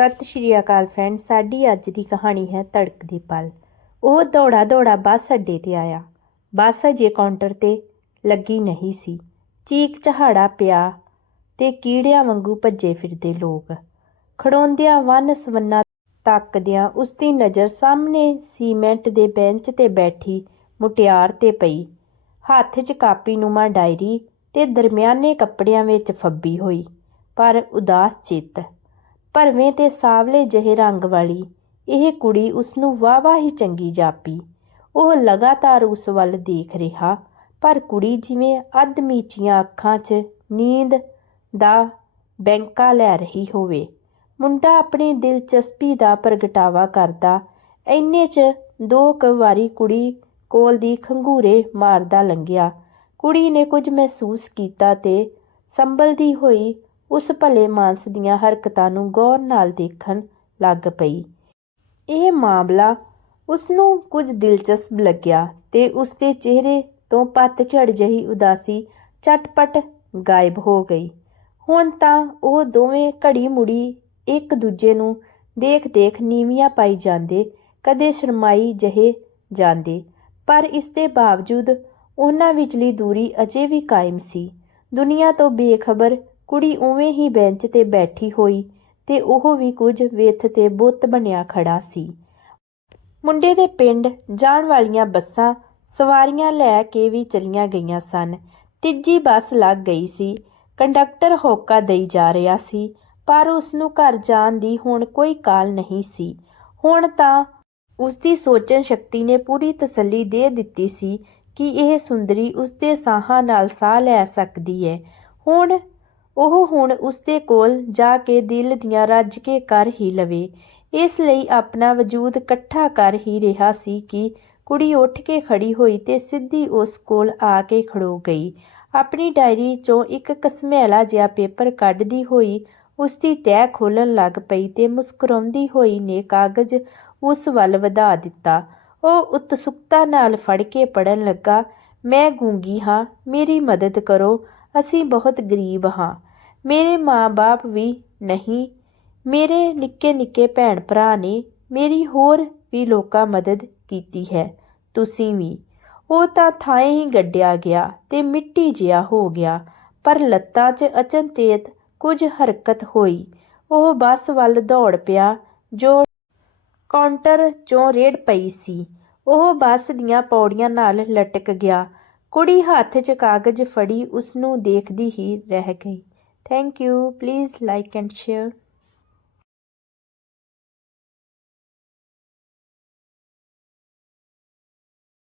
ਸਤਿ ਸ਼੍ਰੀ ਅਕਾਲ ਫਰੈਂਡ ਸਾਡੀ ਅੱਜ ਦੀ ਕਹਾਣੀ ਹੈ ਧੜਕਦੀ ਪਲ। ਉਹ ਦੌੜਾ ਦੌੜਾ ਬੱਸ ਅੱਡੇ ਤੇ ਆਇਆ। ਬੱਸ ਅਜੇ ਕਾਊਂਟਰ ਤੇ ਲੱਗੀ ਨਹੀਂ ਸੀ। ਚੀਕ ਚਹਾੜਾ ਪਿਆ ਤੇ ਕੀੜਿਆਂ ਵਾਂਗੂ ਭੱਜੇ ਫਿਰਦੇ ਲੋਕ। ਖੜੋਂਦਿਆਂ ਵੰਨ ਸਵੰਨਾ ਤੱਕਦਿਆਂ ਉਸ ਦੀ ਨਜ਼ਰ ਸਾਹਮਣੇ ਸੀਮੈਂਟ ਦੇ ਬੈਂਚ ਤੇ ਬੈਠੀ ਮੁਟਿਆਰ ਤੇ ਪਈ। ਹੱਥ 'ਚ ਕਾਪੀ ਨੂਮਾ ਡਾਇਰੀ ਤੇ ਦਰਮਿਆਨੇ ਕੱਪੜਿਆਂ ਵਿੱਚ ਫੱਬੀ ਹੋਈ, ਪਰ ਉਦਾਸ ਚਿੱਤ। ਭਰਵੇਂ ਤੇ ਸਾਵਲੇ ਜਿਹੇ ਰੰਗ ਵਾਲੀ। ਇਹ ਕੁੜੀ ਉਸ ਨੂੰ ਵਾਵਾ ਹੀ ਚੰਗੀ ਜਾਪੀ। ਉਹ ਲਗਾਤਾਰ ਉਸ ਵੱਲ ਦੇਖ ਰਿਹਾ, ਪਰ ਕੁੜੀ ਜਿਵੇਂ ਅੱਧ ਮੀਚੀਆਂ ਅੱਖਾਂ 'ਚ ਨੀਂਦ ਦਾ ਬੈਂਕਾ ਲੈ ਰਹੀ ਹੋਵੇ। ਮੁੰਡਾ ਆਪਣੀ ਦਿਲਚਸਪੀ ਦਾ ਪ੍ਰਗਟਾਵਾ ਕਰਦਾ ਐਨੇ 'ਚ ਦੋ ਕੁ ਵਾਰੀ ਕੁੜੀ ਕੋਲ ਦੀ ਖੰਗੂਰੇ ਮਾਰਦਾ ਲੰਘਿਆ। ਕੁੜੀ ਨੇ ਕੁਝ ਮਹਿਸੂਸ ਕੀਤਾ ਤੇ ਸੰਭਲਦੀ ਹੋਈ ਉਸ ਭਲੇ ਮਾਨਸ ਦੀਆਂ ਹਰਕਤਾਂ ਨੂੰ ਗੌਰ ਨਾਲ ਦੇਖਣ ਲੱਗ ਪਈ। ਇਹ ਮਾਮਲਾ ਉਸ ਨੂੰ ਕੁਝ ਦਿਲਚਸਪ ਲੱਗਿਆ ਤੇ ਉਸ ਦੇ ਚਿਹਰੇ ਤੋਂ ਪੱਤ ਝੜ ਜਿਹੀ ਉਦਾਸੀ ਝਟਪਟ ਗਾਇਬ ਹੋ ਗਈ। ਹੁਣ ਤਾਂ ਉਹ ਦੋਵੇਂ ਘੜੀ ਮੁੜੀ ਇੱਕ ਦੂਜੇ ਨੂੰ ਦੇਖ ਦੇਖ ਨੀਵੀਆਂ ਪਾਈ ਜਾਂਦੇ, ਕਦੇ ਸ਼ਰਮਾਈ ਜਹੇ ਜਾਂਦੇ, ਪਰ ਇਸ ਦੇ ਬਾਵਜੂਦ ਉਹਨਾਂ ਵਿਚਲੀ ਦੂਰੀ ਅਜੇ ਵੀ ਕਾਇਮ ਸੀ। ਦੁਨੀਆ ਤੋਂ ਬੇਖਬਰ ਕੁੜੀ ਉਵੇਂ ਹੀ ਬੈਂਚ ਤੇ ਬੈਠੀ ਹੋਈ ਤੇ ਉਹ ਵੀ ਕੁਝ ਵੇਥ ਤੇ ਬੁੱਤ ਬਣਿਆ ਖੜਾ ਸੀ। ਮੁੰਡੇ ਦੇ ਪਿੰਡ ਜਾਣ ਵਾਲੀਆਂ ਬੱਸਾਂ ਸਵਾਰੀਆਂ ਲੈ ਕੇ ਵੀ ਚਲੀਆਂ ਗਈਆਂ ਸਨ। ਤੀਜੀ ਬੱਸ ਲੱਗ ਗਈ ਸੀ। ਕੰਡਕਟਰ ਹੋਕਾ ਦੇਈ ਜਾ ਰਿਹਾ ਸੀ, ਪਰ ਉਸ ਨੂੰ ਘਰ ਜਾਣ ਦੀ ਹੁਣ ਕੋਈ ਕਾਲ ਨਹੀਂ ਸੀ। ਹੁਣ ਤਾਂ ਉਸ ਦੀ ਸੋਚਣ ਸ਼ਕਤੀ ਨੇ ਪੂਰੀ ਤਸੱਲੀ ਦੇ ਦਿੱਤੀ ਸੀ ਕਿ ਇਹ ਸੁੰਦਰੀ ਉਸ ਦੇ ਸਾਹਾਂ ਨਾਲ ਸਾਹ ਲੈ ਸਕਦੀ ਹੈ। ਹੁਣ ਉਹ ਹੁਣ ਉਸਦੇ ਕੋਲ ਜਾ ਕੇ ਦਿਲ ਦੀਆਂ ਰੱਜ ਕੇ ਕਰ ਹੀ ਲਵੇ। ਇਸ ਲਈ ਆਪਣਾ ਵਜੂਦ ਇਕੱਠਾ ਕਰ ਹੀ ਰਿਹਾ ਸੀ ਕਿ ਕੁੜੀ ਉੱਠ ਕੇ ਖੜੀ ਹੋਈ ਤੇ ਸਿੱਧੀ ਉਸ ਕੋਲ ਆ ਕੇ ਖੜੋ ਗਈ। ਆਪਣੀ ਡਾਇਰੀ 'ਚੋਂ ਇੱਕ ਕਸਮੈਲਾ ਜਿਹਾ ਪੇਪਰ ਕੱਢਦੀ ਹੋਈ ਉਸਦੀ ਤਹਿ ਖੋਲਣ ਲੱਗ ਪਈ ਤੇ ਮੁਸਕਰਾਉਂਦੀ ਹੋਈ ਨੇ ਕਾਗਜ਼ ਉਸ ਵੱਲ ਵਧਾ ਦਿੱਤਾ। ਉਹ ਉਤਸੁਕਤਾ ਨਾਲ ਫੜ ਕੇ ਪੜਨ ਲੱਗਾ, ਮੈਂ ਗੂੰਗੀ ਹਾਂ, ਮੇਰੀ ਮਦਦ ਕਰੋ, ਅਸੀਂ ਬਹੁਤ ਗਰੀਬ ਹਾਂ। ਮੇਰੇ ਮਾਂ-ਬਾਪ ਵੀ ਨਹੀਂ। ਮੇਰੇ ਨਿੱਕੇ ਨਿੱਕੇ ਭੈਣ ਭਰਾ ਨੇ ਮੇਰੀ ਹੋਰ ਵੀ ਲੋਕਾਂ ਮਦਦ ਕੀਤੀ ਹੈ। ਤੁਸੀਂ ਵੀ। ਉਹ ਤਾਂ ਥਾਂ ਹੀ ਗੱਡਿਆ ਗਿਆ ਤੇ ਮਿੱਟੀ ਜਿਹਾ ਹੋ ਗਿਆ, ਪਰ ਲੱਤਾਂ 'ਚ ਅਚਨਚੇਤ ਕੁਝ ਹਰਕਤ ਹੋਈ। ਉਹ ਬੱਸ ਵੱਲ ਦੌੜ ਪਿਆ, ਜੋ ਕਾਊਂਟਰ 'ਚੋਂ ਰੇੜ ਪਈ ਸੀ। ਉਹ ਬੱਸ ਦੀਆਂ ਪੌੜੀਆਂ ਨਾਲ ਲਟਕ ਗਿਆ। ਕੁੜੀ ਹੱਥ 'ਚ ਕਾਗਜ਼ ਫੜੀ ਉਸ ਨੂੰ ਦੇਖਦੀ ਹੀ ਰਹਿ ਗਈ। Thank you. Please like and share.